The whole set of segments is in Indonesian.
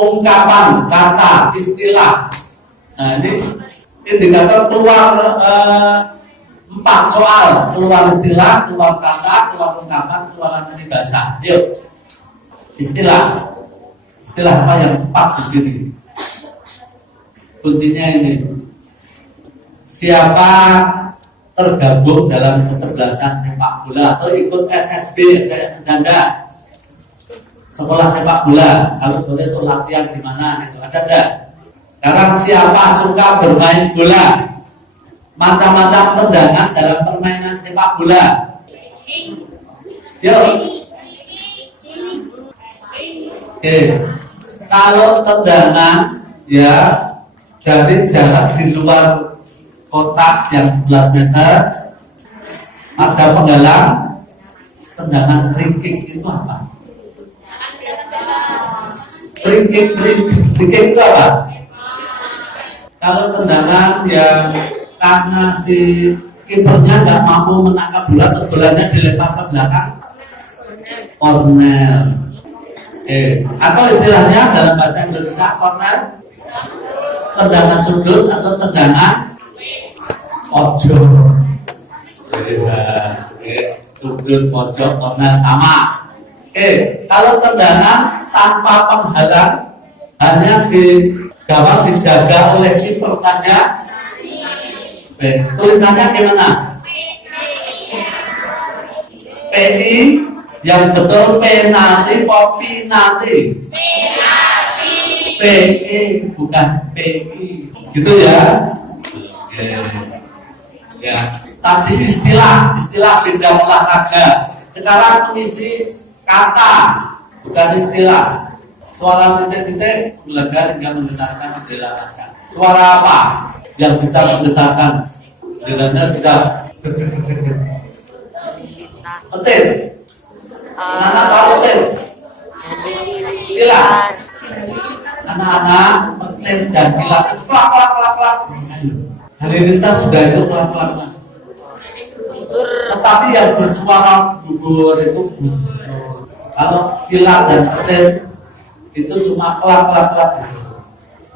ungkapan, kata, istilah. Nah ini indikator keluar 4 soal, keluar istilah, keluar kata, keluar ungkapan, keluar bahasa. Yuk, istilah apa yang 4 di sini? Kuncinya ini. Siapa tergabung dalam kesebelasan sepak bola atau ikut SSB kayak Anda sekolah sepak bola, kalau sore itu latihan di mana itu ada enggak? Sekarang siapa suka bermain bola? Macam-macam tendangan dalam permainan sepak bola. Yuk. Oke. Kalau tendangan ya dari jarak di luar kotak yang 11 meter ada penggalang, tendangan free kick itu apa? Free kick itu apa? Kalau tendangan yang karena si kipernya nggak mampu menangkap bola terus bolanya dilempar ke belakang, corner. Atau istilahnya dalam bahasa Indonesia corner, tendangan sudut atau tendangan pojok. Sudut, pojok, corner sama. Kalau tendangan tanpa penghalang, hanya di gawang dijaga oleh kiper saja. Tulisannya gimana? PI yang betul penalti, penalti. PI bukan PI, gitu ya. Ya. Tadi istilah bidang olahraga. Sekarang mengisi kata, bukan istilah. Suara titik-titik belajar yang menggetarkan dilarangkan. Suara apa yang bisa menggetarkan? Dengannya bisa petir. Anak-anak tahu petir? Kilat. Anak-anak petir dan kilat. Klak. Halilintar sudah itu klak. Tetapi yang bersuara gugur itu gugur. Kalau kilat dan petir itu cuma klak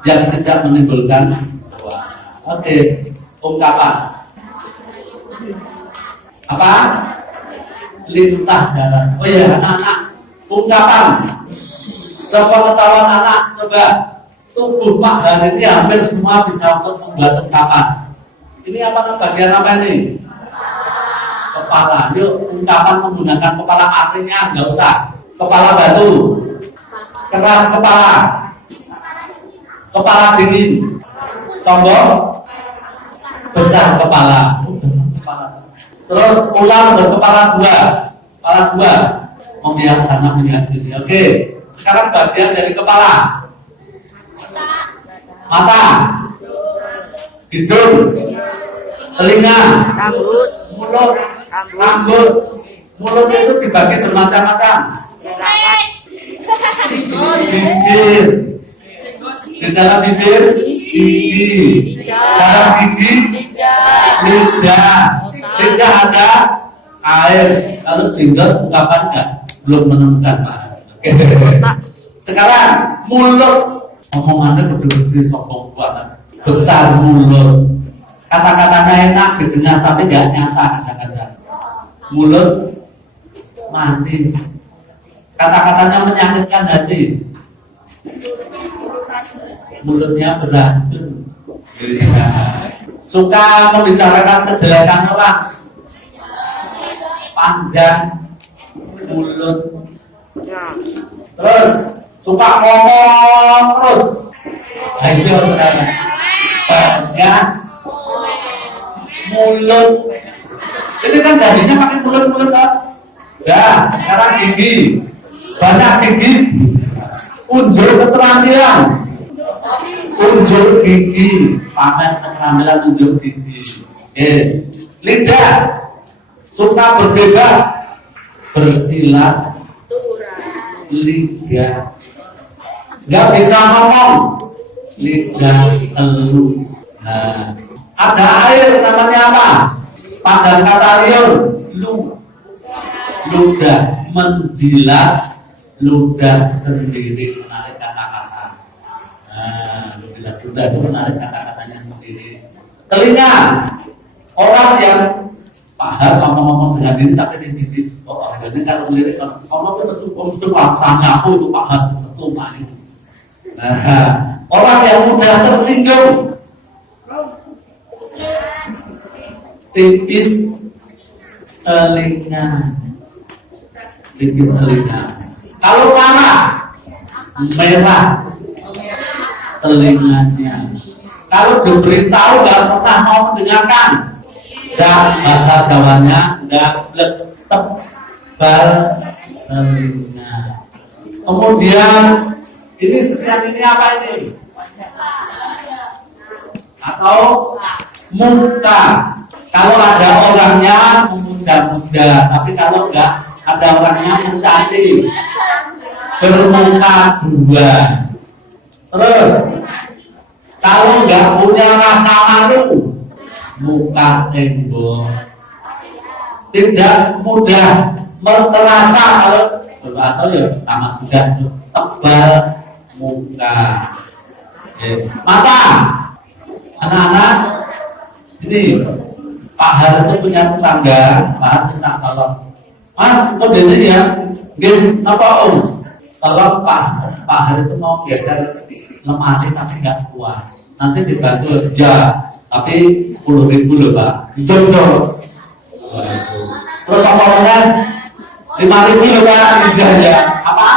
yang tidak menimbulkan suara. Oke, ungkapan apa? Lintah darat. Oh ya, anak-anak, ungkapan sepengetahuan anak, coba tubuh Pak hari ini hampir semua bisa untuk membuat ungkapan. Ini apa bagian apa ini? Kepala. Yuk, ungkapan menggunakan kepala, artinya nggak usah kepala batu, keras kepala, kepala dingin, sombong, besar kepala. Terus ular berkepala dua, memihak sana memihak sini. Oke, sekarang bagian dari kepala, mata, hidung, telinga, mulut, rambut. Mulut itu dibagi bermacam-macam. Bibir, di dalam bibir gigi, dalam gigi lidah. Lidah ada air. Kalau jenggot ungkapan enggak? Belum menemukan Pak. Oke. Sekarang mulut, omongannya gede-gede sombong banget. Besar mulut. Kata-katanya enak didengar tapi enggak nyata kadang-kadang. Mulut manis. Kata-katanya menyakitkan hati. Mulutnya beracun. Suka membicarakan kejelekan orang, panjang mulut. Terus suka ngomong terus. Ayo terang. Banyak mulut. Ini kan jadinya pakai mulut-mulut kan? Ya, sekarang gigi. Banyak gigi. Unjuk keterampilan. Unjuk gigi, pamer keterampilan unjuk gigi. Lidah, suka berdebat, bersilat, lidah. Nggak bisa ngomong, lidah elu. Nah, ada air namanya apa? Padang kata liur, ludah, menjilat ludah sendiri, menarik kata-kata. Nah, bila Buddha itu menarik kata-katanya sendiri. Telinga, orang yang paham ngomong dengan diri tapi ini oh ini kalau lirik ngomong itu mesti laksana aku itu paham tentu mah itu. Nah, orang yang mudah tersinggung, tipis telinga, tipis telinga. Kalau marah, merah telinganya. Kalau diberitahu nggak pernah mau mendengarkan, nggak, bahasa Jawanya nggak tebal telinga. Kemudian ini sekian ini apa ini? Atau muka. Kalau ada orangnya memuja-muja, tapi kalau nggak ada orangnya mencaci. Bermuka dua. Terus kalau nggak punya rasa malu, muka tembok. Tidak mudah terasa kalau atau ya sama juga tebal muka. Mata, anak-anak ini Pak Har itu punya tetangga, Pak Har minta tolong, Mas, kok ini ya, gini apa Om? Tolong Pak Har itu mau geser lemari tapi nggak kuat, nanti dibantu ya, tapi 10.000 loh Pak, jauh. Terus apa namanya? 5.000 loh Pak, ya apa?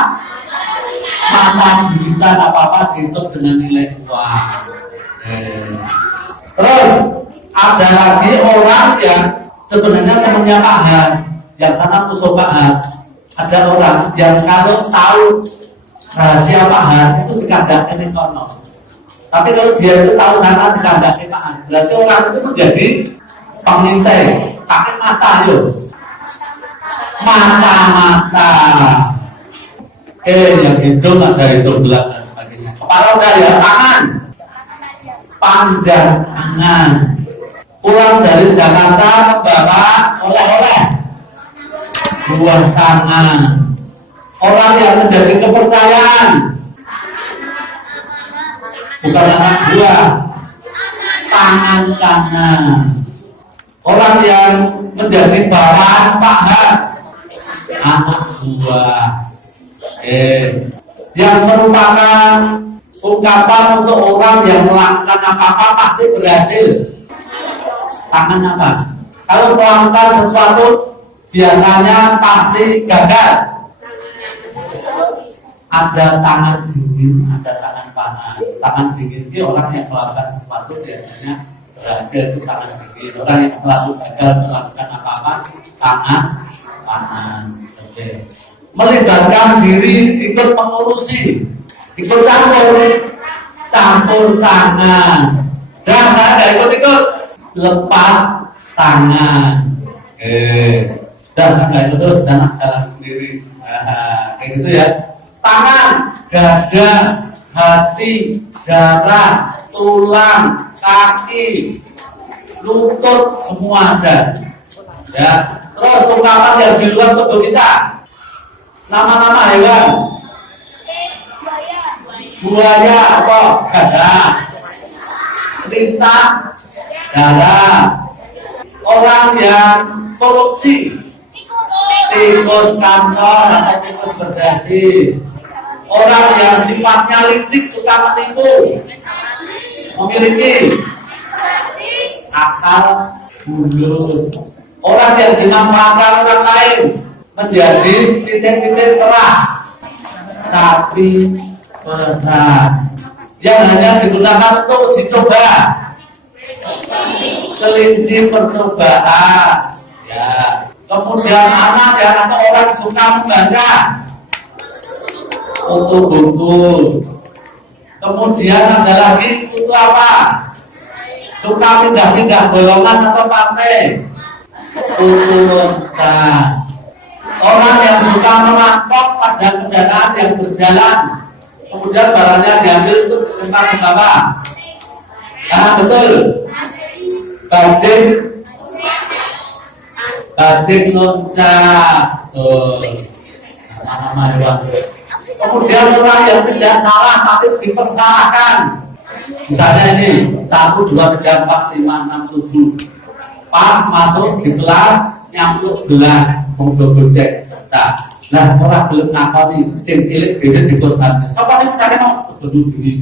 Mata duitan apa-apa dihitung dengan nilai uang. Terus ada lagi orang yang sebenarnya temannya Pak Har, yang sana musuh Pak Har. Ada orang yang kalau tahu rahasia Pak Har itu dikandangkan di kono. Tapi kalau dia itu tahu sana dikandangkan Pak Har, berarti orang itu menjadi pengintai. Pakai mata yuk. Mata-mata. Yang hidung ada hidung belakang dan sebagainya. Kepala saya tangan. Panjang tangan. Pulang dari Jakarta membawa oleh-oleh buah tangan. Orang yang menjadi kepercayaan, bukan anak buah, tangan kanan. Orang yang menjadi bawahan Pak Har, anak buah. Yang merupakan ungkapan untuk orang yang melakukan apa-apa pasti berhasil. Tangan apa? Kalau melakukan sesuatu biasanya pasti gagal. Ada tangan dingin, ada tangan panas. Tangan dingin itu orang yang melakukan sesuatu biasanya berhasil, itu tangan dingin. Orang yang selalu gagal melakukan apa-apa, tangan panas. Oke. Melibatkan diri ikut mengurusi, ikut campur tangan. Dan saya nggak ikut lepas tangan. Dan saya nggak ikut terus jalan sendiri. Kayak gitu ya. Tangan, dada, hati, darah, tulang, kaki, lutut, semua ada. Ya. Terus ungkapan yang di luar tubuh kita. Nama-nama hewan. Buaya apa? Gajah. Lintah, darah. Orang yang korupsi, tikus kantor atau tikus berdasi. Orang yang sifatnya licik, suka menipu, memiliki akal bulus. Orang yang dimanfaatkan orang lain menjadi titik-titik terah, sapi perah, yang hanya digunakan untuk uji coba, kelinci percobaan. Ya. Kemudian anak yang atau orang suka membaca buku. Kemudian ada lagi itu apa? Suka pindah-pindah golongan atau partai. Loncat. Orang yang suka merampok pada kendaraan yang berjalan, kemudian barangnya diambil untuk dilempar ke bawah. Nah, betul. Bajing loncat. Nama-nama hewan. Kemudian orang yang tidak salah tapi dipersalahkan. Misalnya ini 1, 2, 3, 4, 5, 6, 7. Pas masuk di kelas nyambut gelas, double check. Nah, orang belum ngakoni sing cilik dhewe dikorbankan. Sapa sing percaya mau kudu diri.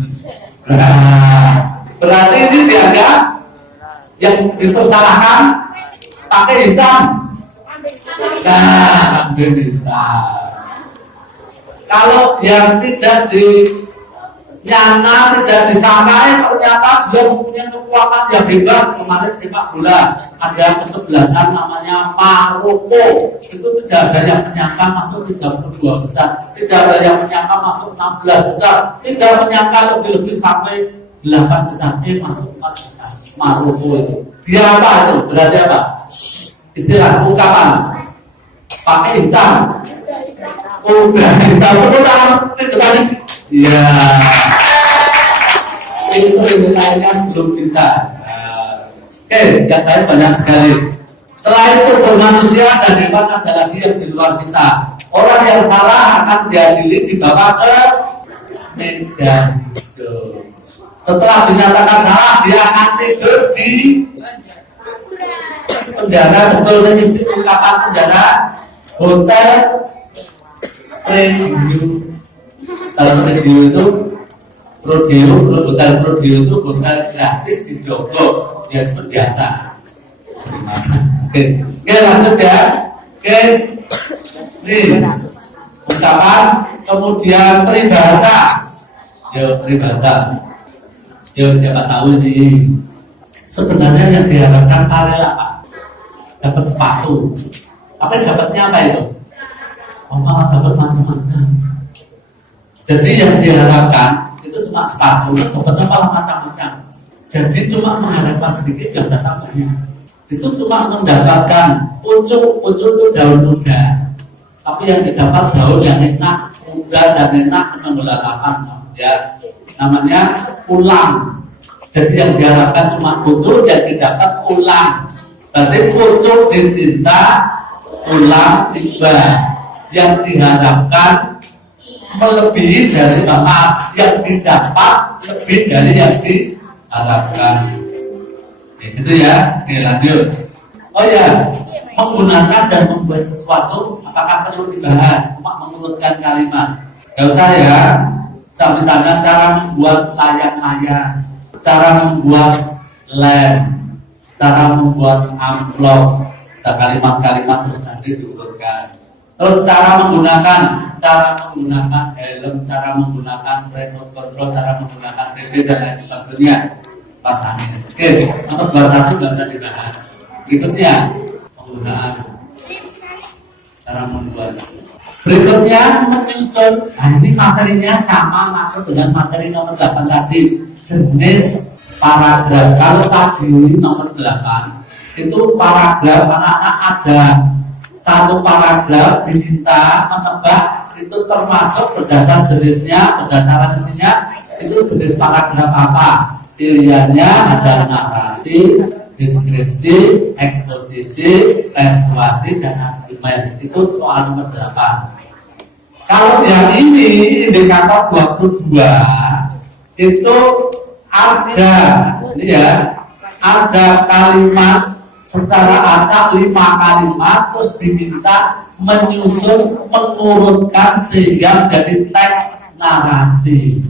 Nah, berarti ini dianggap yang dipersalahkan pakai hitam. Nah, ambil hitam. Kalau yang tidak dinyana, tidak disangkai, ternyata dia mempunyai kekuatan yang hebat. Kemarin sepak bola ada kesebelasan namanya Maroko, itu tidak ada yang menyangka masuk 32 besar, tidak ada yang menyangka masuk 16 besar, tidak menyangka lebih-lebih sampai 8 besar, masuk 4 besar. Maroko itu dia apa itu? Berarti apa? Istilah ungkapan pakai hitam. Udah hitam, betul tangan di depan ini. Iya. Itu yang belum bisa. Oke, yang lain banyak sekali. Selain tubuh manusia dan hewan ada lagi yang di luar kita. Orang yang salah akan diadili dibawa ke meja hijau. Setelah dinyatakan salah, dia akan tidur di penjara. Betul dan istilah ungkapan penjara hotel Prodium. Kalau Prodium itu hotel Prodium itu hotel gratis di Jogja, yang penjara. Oke, lanjut ya. Oke, nih ungkapan, kemudian peribahasa. Peribahasa. Siapa tahu ini sebenarnya yang diharapkan Karel apa? Dapat sepatu. Apa dapatnya apa itu? Malah dapat macam-macam. Jadi yang diharapkan itu cuma sepatu, dapatnya malah macam-macam. Jadi cuma mengharapkan sedikit yang datang banyak. Itu cuma mendapatkan pucuk itu daun muda, tapi yang didapat daun yang enak, muda dan enak menggelakan ya. Namanya ulang. Jadi yang diharapkan cuma pucuk, yang didapat ulang. Berarti pucuk dicinta, ulang tiba. Yang diharapkan melebihi dari maaf, yang didapat lebih dari yang diharapkan. Gitu ya. Oke, lanjut. Oh ya, menggunakan dan membuat sesuatu apakah perlu dibahas? Cuma mengurutkan kalimat. Gak usah ya. Misalnya cara membuat layang-layang, cara membuat lem, cara membuat amplop, kalimat-kalimat terus tadi diurutkan. Terus cara menggunakan helm, cara menggunakan remote control, cara menggunakan TV dan lain sebagainya. Pasangin. Oke, nomor 21 nggak usah dibahas. Berikutnya penggunaan cara membuat. Berikutnya menyusun. Nah, ini materinya sama dengan materi nomor 8 tadi, jenis paragraf. Kalau tadi nomor 8 itu paragraf, anak-anak ada satu paragraf diminta menebak itu termasuk berdasar jenisnya, berdasar isinya itu jenis paragraf apa. Pilihannya ada narasi, deskripsi, eksposisi, persuasi, dan argumen. Itu soal nomor 8. Kalau yang ini indikator 22 itu ada, ini ya, ada kalimat secara acak 5 kalimat, terus diminta menyusun, mengurutkan sehingga menjadi teks narasi,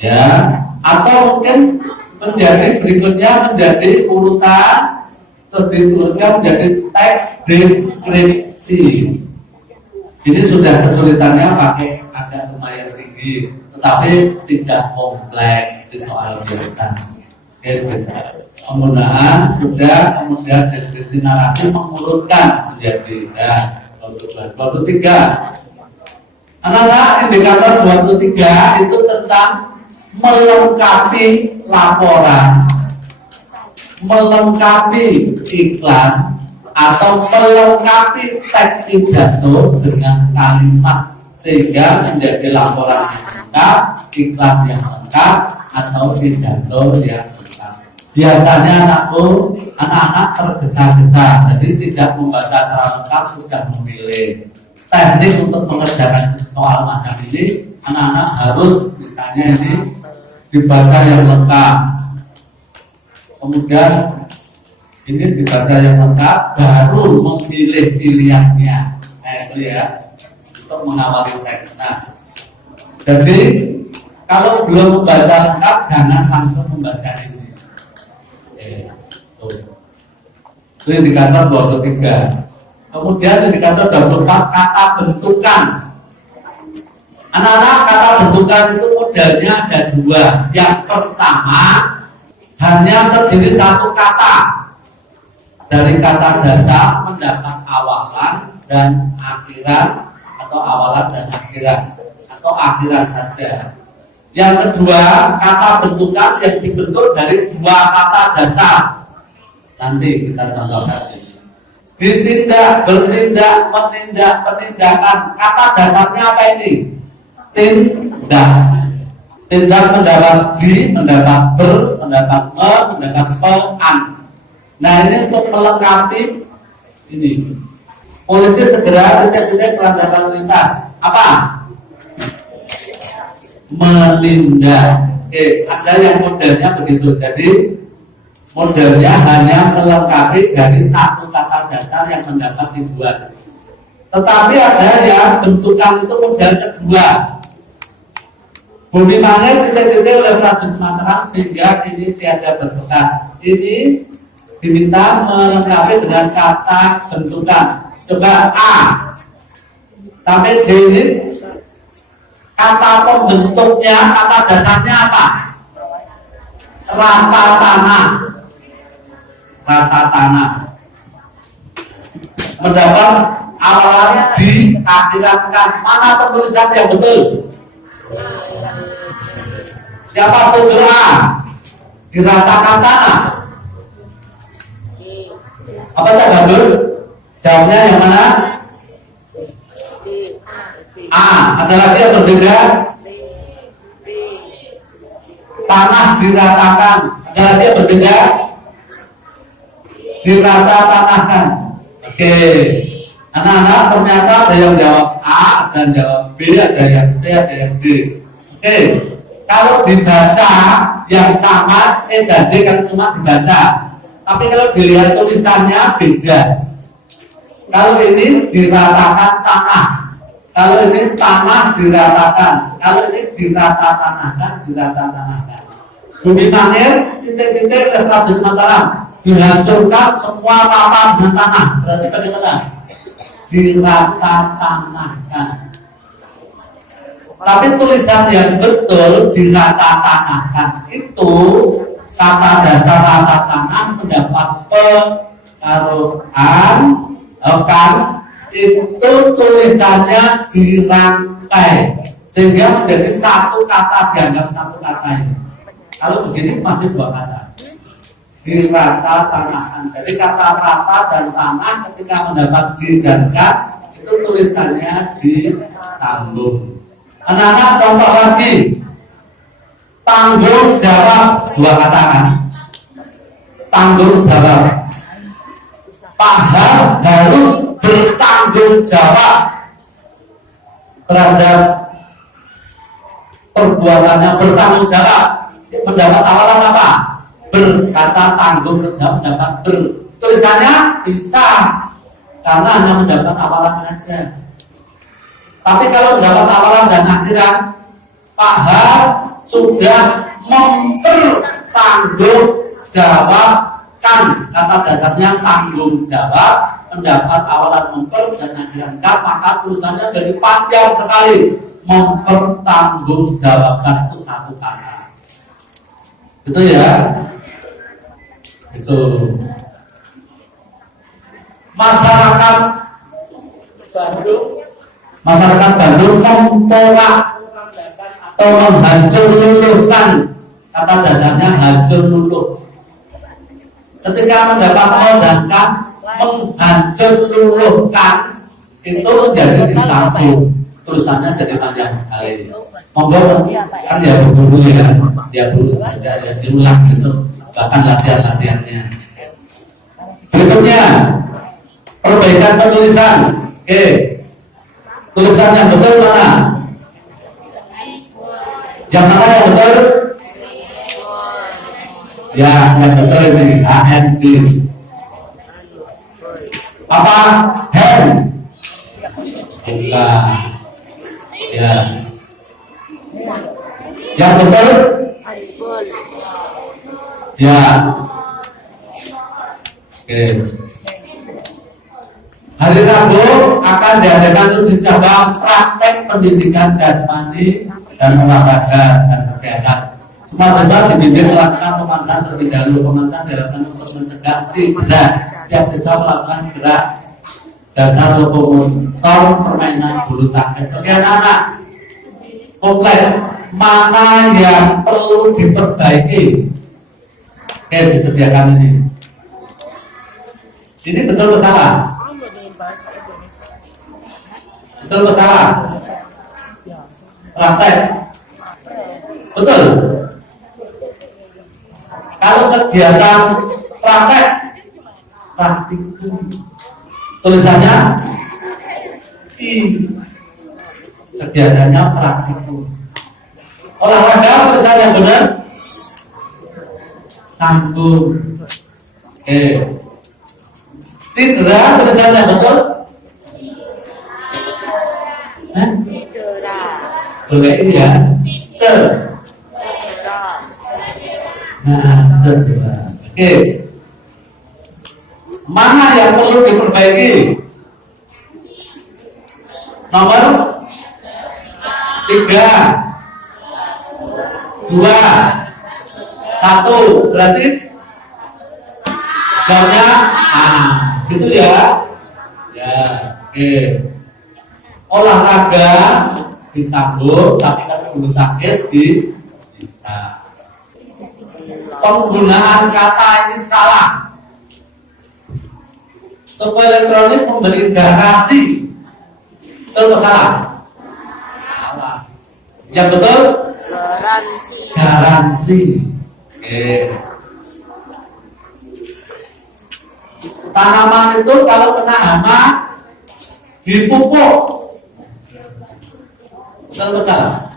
ya, atau mungkin menjadi berikutnya menjadi urutan, terus diurutkan menjadi teks deskripsi. Ini sudah kesulitannya pakai agak lumayan tinggi, tetapi tidak kompleks, di soal biasa. Penggunaan sudah, kemudian deskripsi narasi mengurutkan menjadi ya. 23. Anak-anak, indikator 23 itu tentang melengkapi laporan, melengkapi iklan, atau melengkapi teks pidato dengan kalimat sehingga menjadi laporan yang lengkap, iklan yang lengkap, atau pidato yang lengkap. Biasanya anak-anak tergesa-gesa, jadi tidak membaca secara lengkap, sudah memilih. teknik untuk mengerjakan soal macam ini, anak-anak harus misalnya ini dibaca yang lengkap, kemudian ini dibaca yang lengkap, baru memilih pilihannya, itu ya, untuk mengawali teks. Nah, jadi kalau belum membaca lengkap, jangan langsung membaca ini. Itu indikator 23. Kemudian indikator 24, kata bentukan. Anak-anak, kata bentukan itu modelnya ada dua. Yang pertama, hanya terdiri satu kata. Dari kata dasar mendapat awalan dan akhiran, atau awalan dan akhiran, atau akhiran saja. Yang kedua, kata bentukan yang dibentuk dari dua kata dasar. Nanti kita contohkan ini. Ditindak, bertindak, menindak, penindakan. Kata dasarnya apa ini? Tindak. Tindak mendapat di, mendapat ber, mendapat me, mendapat pe, an. Nah, ini untuk melengkapi ini. Polisi segera titik-titik pelanggaran lalu lintas. Apa? Menindak. Oke, ada yang modelnya begitu. Jadi modelnya hanya melengkapi dari satu kata dasar yang mendapat dibuat. Tetapi ada yang bentukan itu model kedua. Bumi Mangir titik-titik oleh Prajurit Mataram sehingga ini tiada berbekas. Ini diminta melengkapi dengan kata bentukan. Coba A sampai D ini kata pembentuknya, kata dasarnya apa? Rata tanah. Rata tanah. Mendapat awalan diakhiratkan. Mana penulisan yang betul? Siapa setuju A? Diratakan tanah. Apa yang bagus? Jawabnya yang mana? A. Ada lagi yang berbeda? Tanah diratakan. Ada lagi yang berbeda? Dirata-tanahkan. Oke. Anak-anak ternyata ada yang jawab A dan jawab B, ada yang C, ada yang D. Oke. Kalau dibaca yang sama C dan D kan cuma dibaca. Tapi kalau dilihat tulisannya beda. Kalau ini diratakan tanah, kalau ini tanah diratakan, kalau ini dirata-tanahkan, dirata-tanahkan. Bumi Mangir titik-titik Prajurit Mataram dihancurkan semua rata dengan tanah. Berarti bagaimana? Dirata-tanahkan. Tapi tulisan yang betul dirata-tanahkan itu kata dasar rata tanah mendapat pe karo an, kan itu tulisannya dirangkai sehingga menjadi satu kata, dianggap satu kata ini. Kalau begini masih dua kata. Dirata tanahkan. Jadi kata rata dan tanah ketika mendapat di dan kan itu tulisannya ditanggung. Anak-anak contoh lagi. Tanggung jawab, dua kata kan? Tanggung jawab. Paham harus bertanggung jawab terhadap perbuatannya, bertanggung jawab. Mendapat awalan apa? Berkata tanggung jawab mendapat ber. Tulisannya bisa karena hanya mendapat awalan saja. Tapi kalau mendapat awalan dan akhiran, paham sudah mempertanggung jawabkan, kata dasarnya tanggung jawab, mendapat awalan memper dan akhiran kap, maka tulisannya jadi panjang sekali. Mempertanggung jawabkan itu satu kata. Itu ya. Itu masyarakat Bandung memporak atau menghancur luluhkan, kata dasarnya hancur luluh. Ketika mendapat o dan kan, menghancur luluhkan itu menjadi disambung, tulisannya jadi panjang sekali. Monggo kan ya berburu ya, dia buru saja ya diulang besok, bahkan latihannya. Berikutnya perbaikan penulisan. Oke. Tulisan yang betul mana? Yang mana yang betul? Ya, yang betul ini HND. Apa? Hand? Bukan. Ya. Yang betul? Ya. Oke. Hari Rabu akan diadakan uji coba praktek pendidikan jasmani dan olahraga dan kesehatan. Semua siswa dibimbing melakukan pemanasan terlebih dahulu. Pemanasan dilakukan untuk mencegah cedera. Setiap siswa melakukan gerak dasar lokomotor permainan bulu tangkis. Oke anak-anak, komplek mana yang perlu diperbaiki? Oke, disediakan ini. Ini betul atau salah? Betul atau salah? Praktek. Betul. Kalau kegiatan praktek, praktikum. Tulisannya I. Kegiatannya praktikum. Olahraga tulisan yang benar. Sambung. Oke. Cedera tulisan yang betul. Boleh ini ya. Nah, cedera. Oke. Mana yang perlu diperbaiki? Nomor 3, 2, 1. Berarti jawabnya gitu ya. Ya, oke. Olahraga disambung, tapi kalau bulu tangkis bisa. Penggunaan kata ini salah. Toko elektronik memberi garasi. Betul atau salah? Salah. Yang betul? Garansi. Garansi. Oke. Tanaman itu kalau kena hama dipupuk. Betul atau salah?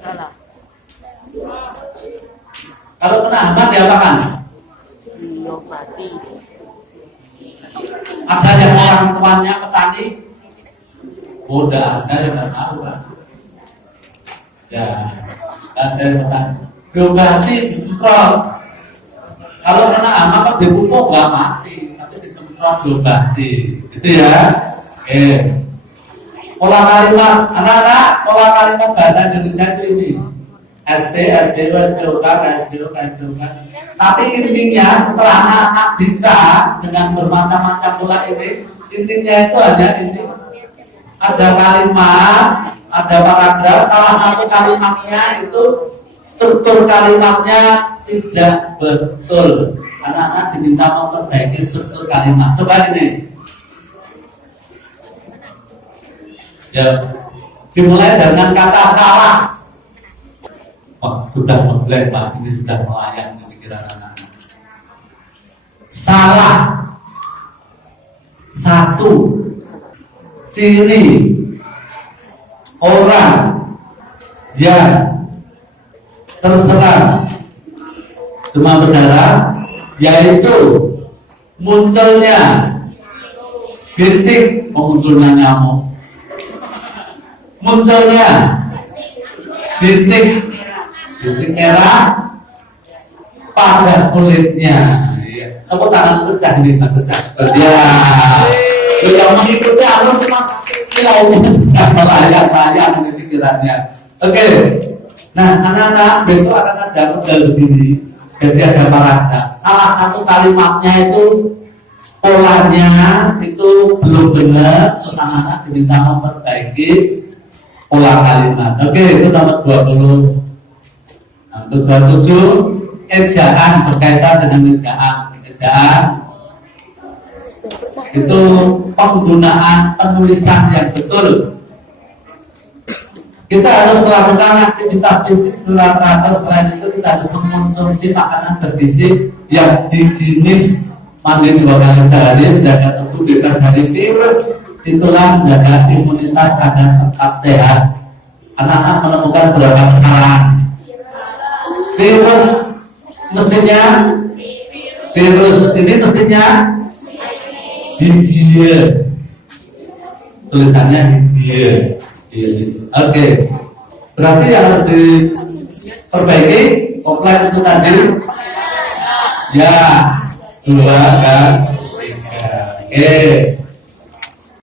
Salah. Kalau kena hama diapakan? Diobati. Ada yang orang tuanya petani? Udah ada yang nggak tahu kan? Ya, ada yang petani. Diobati, disemprot. Kalau kena hama kan dipupuk nggak mati, tapi disemprot diobati, gitu ya. Oke. Pola kalimat, anak-anak, pola kalimat bahasa Indonesia itu ini. SD, SDU, SDUK, SDU, SDUK. Tapi intinya setelah anak-anak bisa dengan bermacam-macam pola ini, intinya itu hanya ini. Ada kalimat, ada paragraf, salah satu kalimatnya itu struktur kalimatnya tidak betul. Anak-anak diminta memperbaiki struktur kalimat. Coba ini. Ya, dimulai dengan kata salah. Oh, sudah ngeblank Pak, ini sudah melayang di pikiran anak-anak. Salah. 1. Ciri orang yang terserang demam berdarah yaitu munculnya bintik, munculnya nyamuk, munculnya bintik merah pada kulitnya. Tepuk tangan untuk Cahdi bagus ya. Yang mengikuti alur cuma nilainya sudah melayang-layang di pikirannya. Oke. Nah, anak-anak besok akan ada model begini. Jadi ada paragraf. Salah satu kalimatnya itu polanya itu belum benar, terus anak-anak diminta memperbaiki pola kalimat. Oke, itu nomor 20. Untuk 27, ejaan berkaitan dengan ejaan. Ejaan itu penggunaan penulisan yang betul. Kita harus melakukan aktivitas fisik secara teratur. Selain itu kita harus mengonsumsi makanan bergizi yang higienis, mandiri 2 kali sehari, menjaga tubuh bebas dari virus, itulah menjaga imunitas agar tetap sehat. Anak-anak menemukan berapa kesalahan? Virus mestinya virus ini mestinya India, tulisannya India. Oke, berarti yang harus diperbaiki komplain itu tadi ya 2 dan 3. Oke.